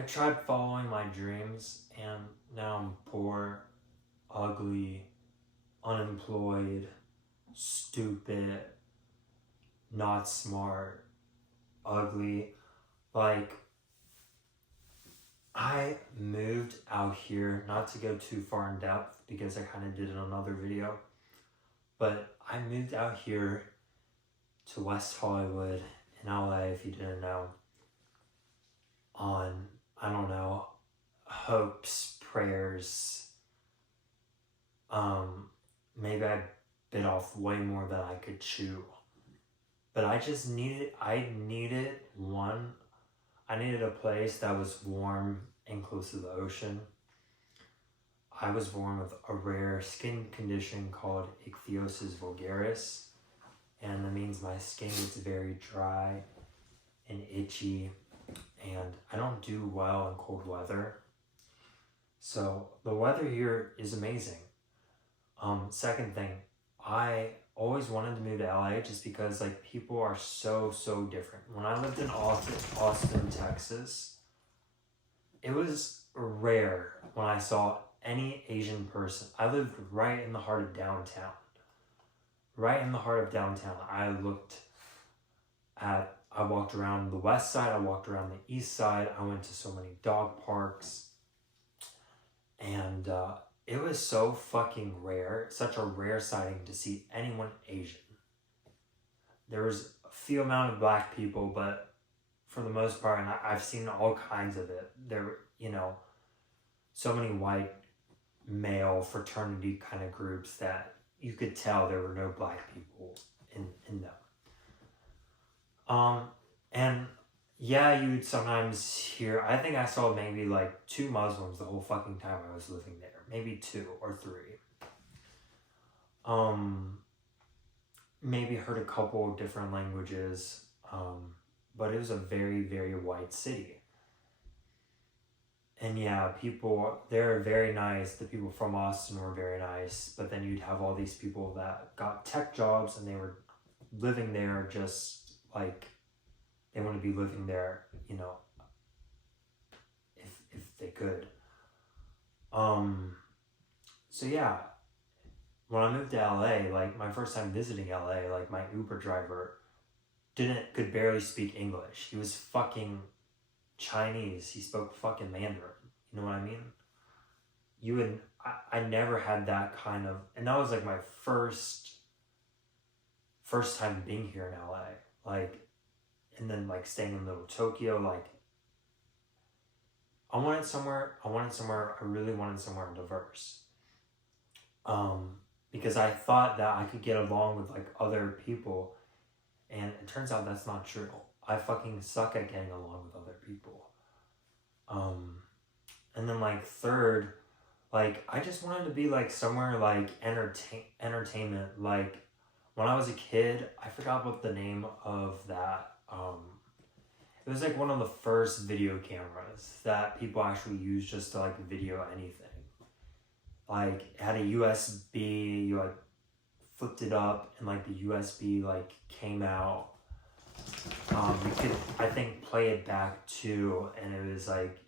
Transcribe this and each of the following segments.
I tried following my dreams and now I'm poor, ugly, unemployed, stupid, not smart, ugly. Like, I moved out here, not to go too far in depth because I kind of did in another video, but I moved out here to West Hollywood in LA, if you didn't know, on, I don't know, hopes, prayers. Maybe I bit off way more than I could chew. But I needed a place that was warm and close to the ocean. I was born with a rare skin condition called ichthyosis vulgaris, and that means my skin gets very dry and itchy, and I don't do well in cold weather. So the weather here is amazing. Second thing, I always wanted to move to LA just because like people are so different. When I lived in Austin, Texas, it was rare when I saw any Asian person. I lived right in the heart of downtown. Right in the heart of downtown. I walked around the west side, I walked around the east side, I went to so many dog parks, and it was so fucking rare, such a rare sighting to see anyone Asian. There was a few amount of black people, but for the most part, and I've seen all kinds of it. There were, so many white male fraternity kind of groups that you could tell there were no black people in them. And yeah, you would sometimes hear, I think I saw maybe like 2 Muslims the whole fucking time I was living there. Maybe 2 or 3. Maybe heard a couple of different languages, but it was a very, very white city. And yeah, people, they're very nice. The people from Austin were very nice, but then you'd have all these people that got tech jobs and they were living there just like they want to be living there, if they could. So yeah, when I moved to LA, like my first time visiting LA, like my Uber driver could barely speak English. He was fucking Chinese. He spoke fucking Mandarin. You know what I mean? I never had that kind of, and that was like my first time being here in LA. Like, and then like staying in little Tokyo, like I really wanted somewhere diverse. Because I thought that I could get along with like other people, and it turns out that's not true. I fucking suck at getting along with other people. And then like third, like I just wanted to be like somewhere like entertainment. Like when I was a kid, I forgot what the name of that, it was like one of the first video cameras that people actually used just to like video anything. Like it had a USB, you like flipped it up and like the USB like came out. You could, I think, play it back too, and it was like,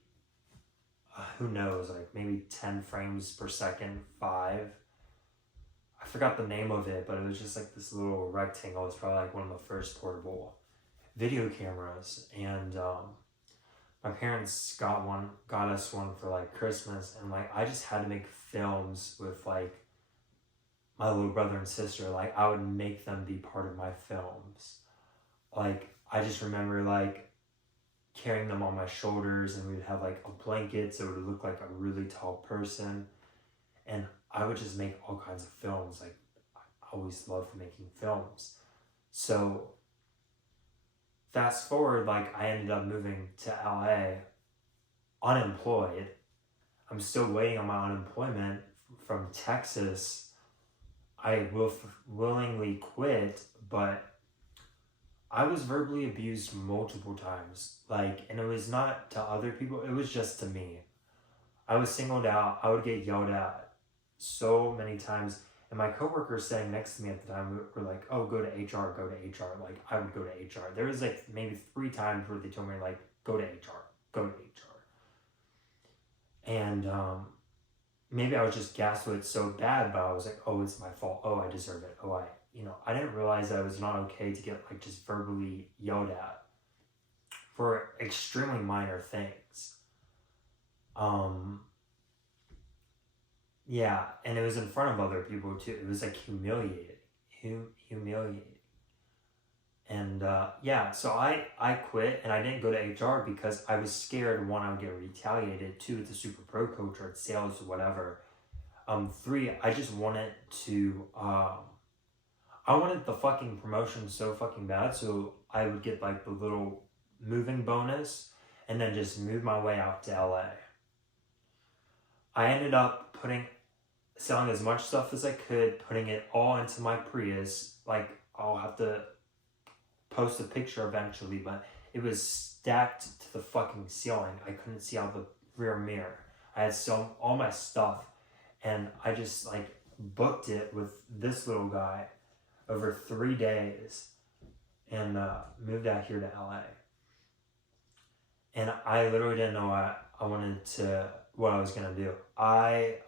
who knows, like maybe 10 frames per second, 5. I forgot the name of it, but it was just like this little rectangle. It was probably like one of the first portable video cameras, and my parents got us one for like Christmas, and like I just had to make films with like my little brother and sister. Like I would make them be part of my films. Like I just remember like carrying them on my shoulders, and we'd have like a blanket so it would look like a really tall person, and I would just make all kinds of films. Like I always loved making films. So fast forward, like I ended up moving to LA unemployed. I'm still waiting on my unemployment from Texas. I willingly quit, but I was verbally abused multiple times. Like, and it was not to other people, it was just to me. I was singled out. I would get yelled at so many times. And my coworkers sitting next to me at the time were like, oh, go to HR, go to HR. Like, I would go to HR. There was like maybe 3 times where they told me like, go to HR, go to HR. And maybe I was just gaslit so bad, but I was like, oh, it's my fault. Oh, I deserve it. Oh, I didn't realize that it was not okay to get like just verbally yelled at for extremely minor things. Yeah, and it was in front of other people too. It was like humiliating, humiliating. And yeah, so I quit and I didn't go to HR because I was scared, one, I would get retaliated, two, it's a super pro coach or it's sales or whatever. Three, I just wanted to I wanted the fucking promotion so fucking bad, so I would get like the little moving bonus and then just move my way out to LA. I ended up selling as much stuff as I could, putting it all into my Prius. Like, I'll have to post a picture eventually, but it was stacked to the fucking ceiling. I couldn't see out the rear mirror. I had all my stuff, and I just like booked it with this little guy over 3 days and moved out here to LA. And I literally didn't know what I was gonna do. I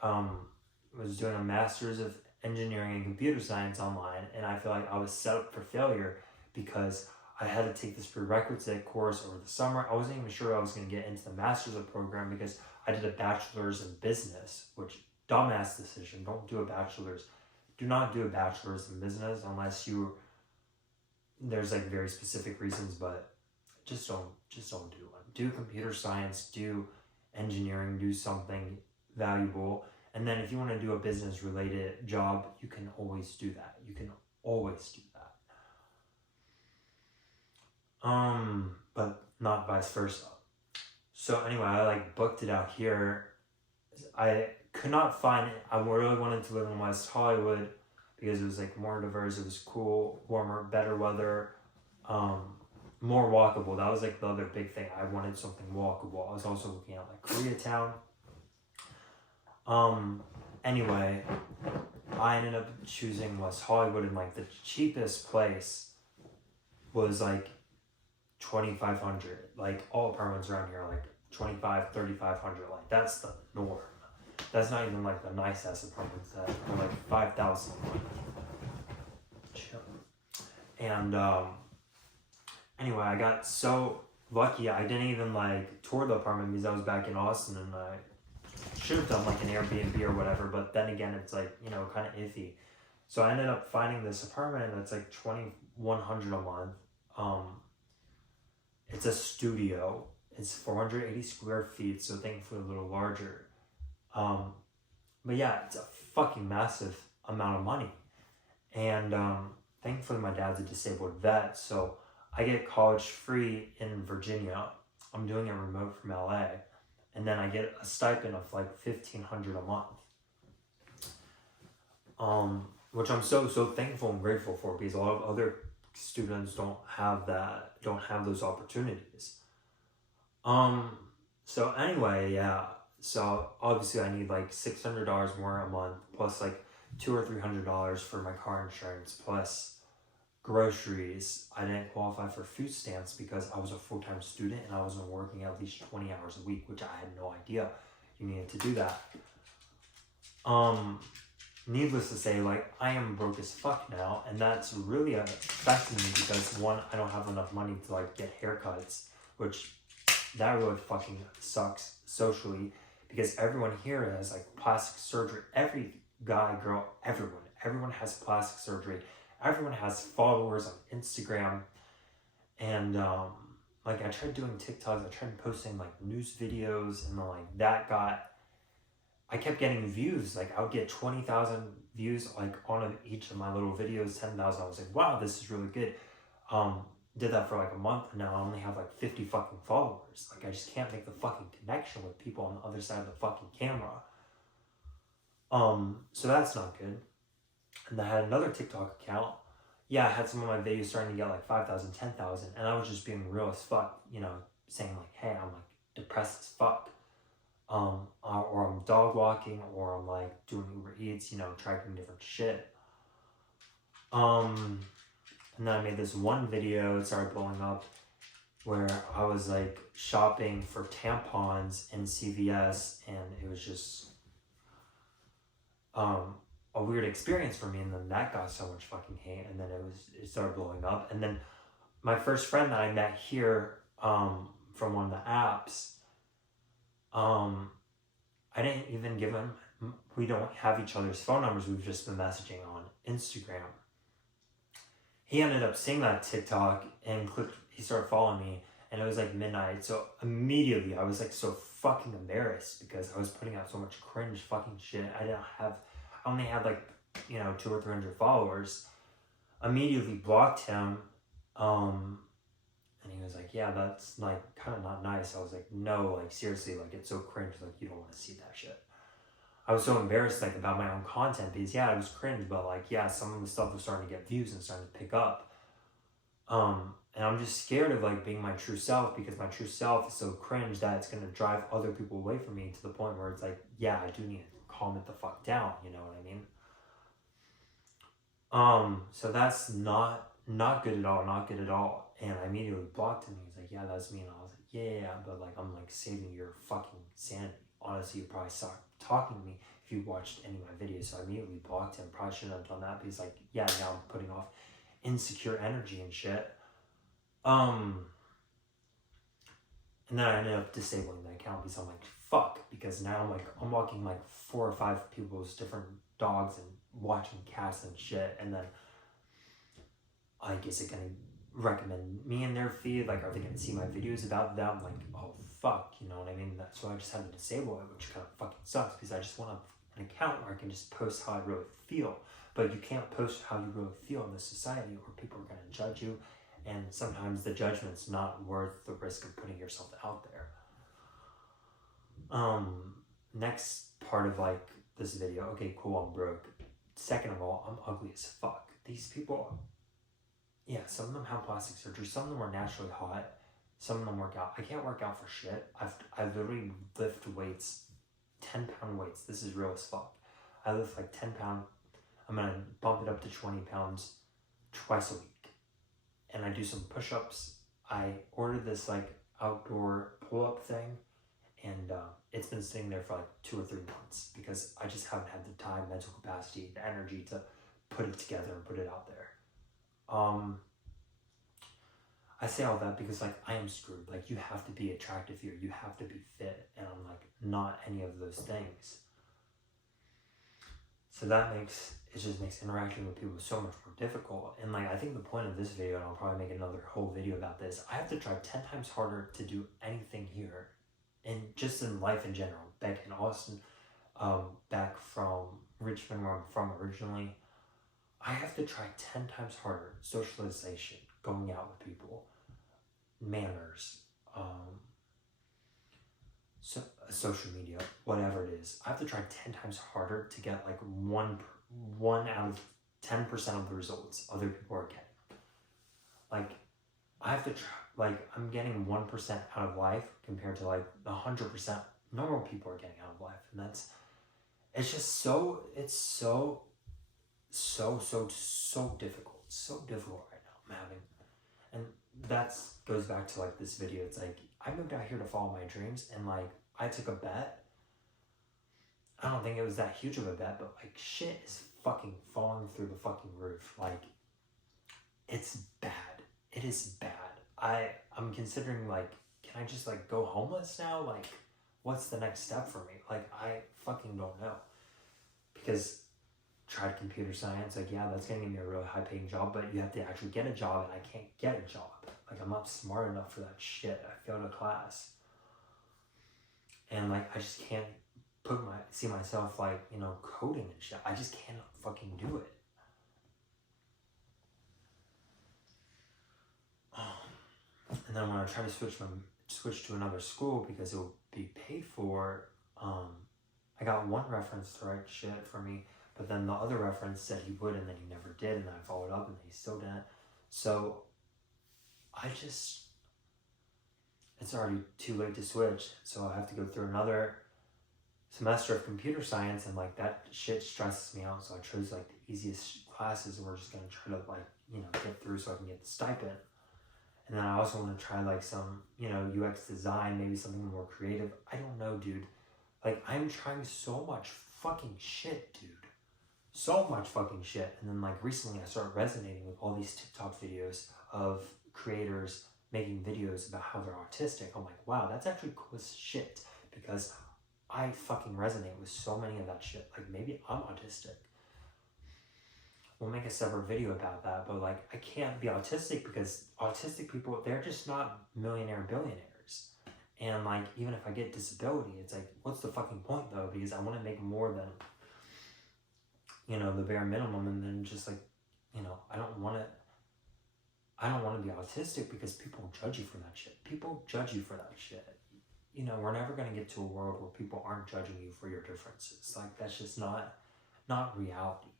was doing a master's of engineering and computer science online, and I feel like I was set up for failure because I had to take this prerequisite course over the summer. I wasn't even sure I was going to get into the master's of program because I did a bachelor's in business, which dumbass decision. Don't do a bachelor's. Do not do a bachelor's in business unless there's like very specific reasons, but just don't do one. Do computer science, do engineering, do something valuable. And then if you want to do a business related job, you can always do that. You can always do that. But not vice versa. So anyway, I like booked it out here. I could not find it. I really wanted to live in West Hollywood because it was like more diverse, it was cool, warmer, better weather, more walkable. That was like the other big thing. I wanted something walkable. I was also looking at like Koreatown. Anyway, I ended up choosing West Hollywood, and like the cheapest place was like $2,500. Like all apartments around here are like $2,500, $3,500. Like that's the norm. That's not even like the nice ass apartments that are like $5,000. And anyway, I got so lucky. I didn't even like tour the apartment because I was back in Austin, and I should have done like an Airbnb or whatever. But then again, it's like, you know, kind of iffy. So I ended up finding this apartment that's like $2,100 a month. It's a studio. It's 480 square feet, so thankfully a little larger. But yeah, it's a fucking massive amount of money. And thankfully my dad's a disabled vet, so I get college free in Virginia. I'm doing it remote from LA. And then I get a stipend of like $1,500 a month. Which I'm so thankful and grateful for, because a lot of other students don't have those opportunities. So anyway, yeah. So obviously I need like $600 more a month, plus like $200 or $300 for my car insurance, plus groceries. I didn't qualify for food stamps because I was a full-time student and I wasn't working at least 20 hours a week, which I had no idea you needed to do that. Needless to say, like, I am broke as fuck now, and that's really affecting me because, one, I don't have enough money to like get haircuts, which that really fucking sucks socially, because everyone here has like plastic surgery. Every guy, girl, everyone has plastic surgery. Everyone has followers on Instagram, and like I tried doing TikToks, I tried posting like news videos, and like I kept getting views. Like I would get 20,000 views like on each of my little videos, 10,000. I was like, wow, this is really good. Did that for like a month, and now I only have like 50 fucking followers. Like I just can't make the fucking connection with people on the other side of the fucking camera. So that's not good. And I had another TikTok account. Yeah, I had some of my videos starting to get like 5,000, 10,000, and I was just being real as fuck, you know, saying like, hey, I'm like depressed as fuck. Or I'm dog walking, or I'm like doing Uber Eats, you know, tracking different shit. And then I made this one video, it started blowing up, where I was like shopping for tampons in CVS, and it was just a weird experience for me. And then that got so much fucking hate, and then it started blowing up. And then my first friend that I met here from one of the apps, I didn't even give him. We don't have each other's phone numbers. We've just been messaging on Instagram. He ended up seeing that TikTok and clicked. He started following me, and it was like midnight. So immediately, I was like so fucking embarrassed because I was putting out so much cringe fucking shit. I only had like 200 or 300 followers. Immediately blocked him, and he was like, "Yeah, that's like kind of not nice." I was like, "No, like seriously, like it's so cringe. Like you don't want to see that shit." I was so embarrassed like about my own content because yeah, it was cringe, but like yeah, some of the stuff was starting to get views and starting to pick up. And I'm just scared of like being my true self because my true self is so cringe that it's gonna drive other people away from me to the point where it's like, yeah, I do need to calm it the fuck down, you know what I mean? So that's not good at all, not good at all. And I immediately blocked him. He's like, yeah, that's me. And I was like, yeah, but like I'm like saving your fucking sanity. Honestly, you probably stop talking to me if you watched any of my videos. So I immediately blocked him. Probably shouldn't have done that because like, yeah, now I'm putting off insecure energy and shit. And then I ended up disabling the account because I'm like, fuck, because now I'm walking like 4 or 5 people's different dogs and watching cats and shit, and then like, is it gonna recommend me in their feed? Like, are they gonna see my videos about them? Like, oh fuck, you know what I mean? So I just had to disable it, which kind of fucking sucks because I just want an account where I can just post how I really feel. But you can't post how you really feel in this society, or people are gonna judge you, and sometimes the judgment's not worth the risk of putting yourself out there. Next part of like this video, okay, cool, I'm broke. Second of all, I'm ugly as fuck. These people, yeah, some of them have plastic surgery, some of them are naturally hot, some of them work out. I can't work out for shit. I literally lift weights, 10-pound weights. This is real as fuck. I lift like 10 pound. I'm gonna bump it up to 20 pounds twice a week. And I do some push-ups. I ordered this like outdoor pull-up thing, and it's been sitting there for like 2 or 3 months because I just haven't had the time, mental capacity, the energy to put it together and put it out there. I say all that because like I am screwed. Like you have to be attractive here, you have to be fit, and I'm like not any of those things. So it just makes interacting with people so much more difficult. And like I think the point of this video, and I'll probably make another whole video about this, I have to try 10 times harder to do anything here, and just in life in general. Back in Austin, back from Richmond where I'm from originally, I have to try 10 times harder. Socialization, going out with people, manners, social media, whatever it is. I have to try 10 times harder to get like one out of 10% of the results other people are getting. Like I have to try, like I'm getting 1% out of life compared to like 100% normal people are getting out of life. And it's just so difficult. So difficult right now I'm having. And that goes back to like this video. It's like I moved out here to follow my dreams, and like I took a bet. I don't think it was that huge of a bet, but like shit is fucking falling through the fucking roof. Like it's bad. It is bad. I'm considering like, can I just like go homeless now? Like what's the next step for me? Like I fucking don't know. Because tried computer science, like yeah, that's gonna give me a really high paying job, but you have to actually get a job, and I can't get a job. Like I'm not smart enough for that shit. I failed a class. And like I just can't see myself like, coding and shit. I just cannot fucking do it. And then when I try to switch to another school because it will be paid for, I got one reference to write shit for me, but then the other reference said he would, and then he never did, and then I followed up and he still didn't. So it's already too late to switch, so I have to go through another semester of computer science, and like that shit stresses me out. So I chose like the easiest classes, and we're just gonna try to like get through so I can get the stipend. And then I also want to try like some, you know, UX design, maybe something more creative. I don't know, dude. Like, I'm trying so much fucking shit, dude. So much fucking shit. And then, like, recently I started resonating with all these TikTok videos of creators making videos about how they're autistic. I'm like, wow, that's actually cool as shit, because I fucking resonate with so many of that shit. Like, maybe I'm autistic. We'll make a separate video about that, but like, I can't be autistic because autistic people, they're just not millionaire billionaires. And like, even if I get disability, it's like, what's the fucking point though? Because I want to make more than, you know, the bare minimum. And then just like, you know, I don't want to be autistic because people judge you for that shit. People judge you for that shit. You know, we're never going to get to a world where people aren't judging you for your differences. Like, that's just not reality.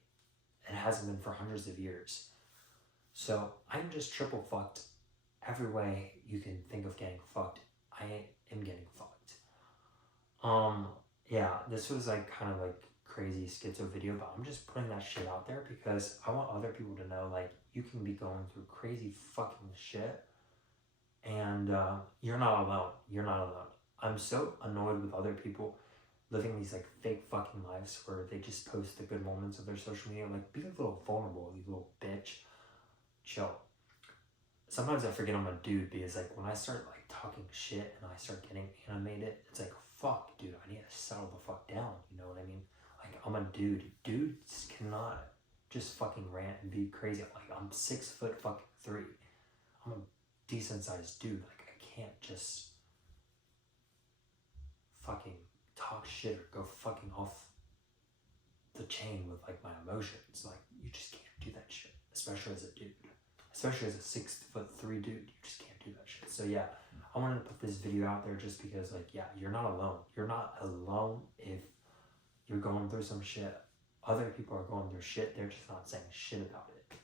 It hasn't been for hundreds of years. So I'm just triple fucked every way you can think of getting fucked. I am getting fucked. Yeah, this was like kind of like crazy schizo video, but I'm just putting that shit out there because I want other people to know, like, you can be going through crazy fucking shit, and you're not alone. You're not alone. I'm so annoyed with other people living these like fake fucking lives where they just post the good moments of their social media. Like, be a little vulnerable, you little bitch. Chill. Sometimes I forget I'm a dude because like when I start like talking shit and I start getting animated, it's like, fuck, dude, I need to settle the fuck down. You know what I mean? Like, I'm a dude. Dudes cannot just fucking rant and be crazy. Like, I'm 6'3". I'm a decent sized dude. Like, I can't just fucking talk shit or go fucking off the chain with like my emotions. Like, you just can't do that shit, especially as a dude, especially as a 6'3" dude. You just can't do that shit. So yeah, I wanted to put this video out there just because, like, yeah, you're not alone. You're not alone if you're going through some shit. Other people are going through shit. They're just not saying shit about it.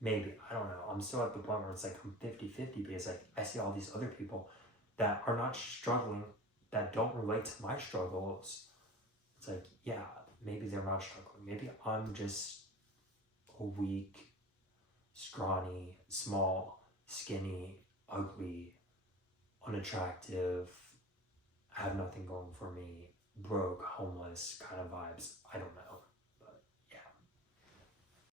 Maybe, I don't know. I'm still at the point where it's like I'm 50-50 because like I see all these other people that are not struggling, that don't relate to my struggles. It's like, yeah, maybe they're not struggling. Maybe I'm just a weak, scrawny, small, skinny, ugly, unattractive, have nothing going for me, broke, homeless kind of vibes. I don't know.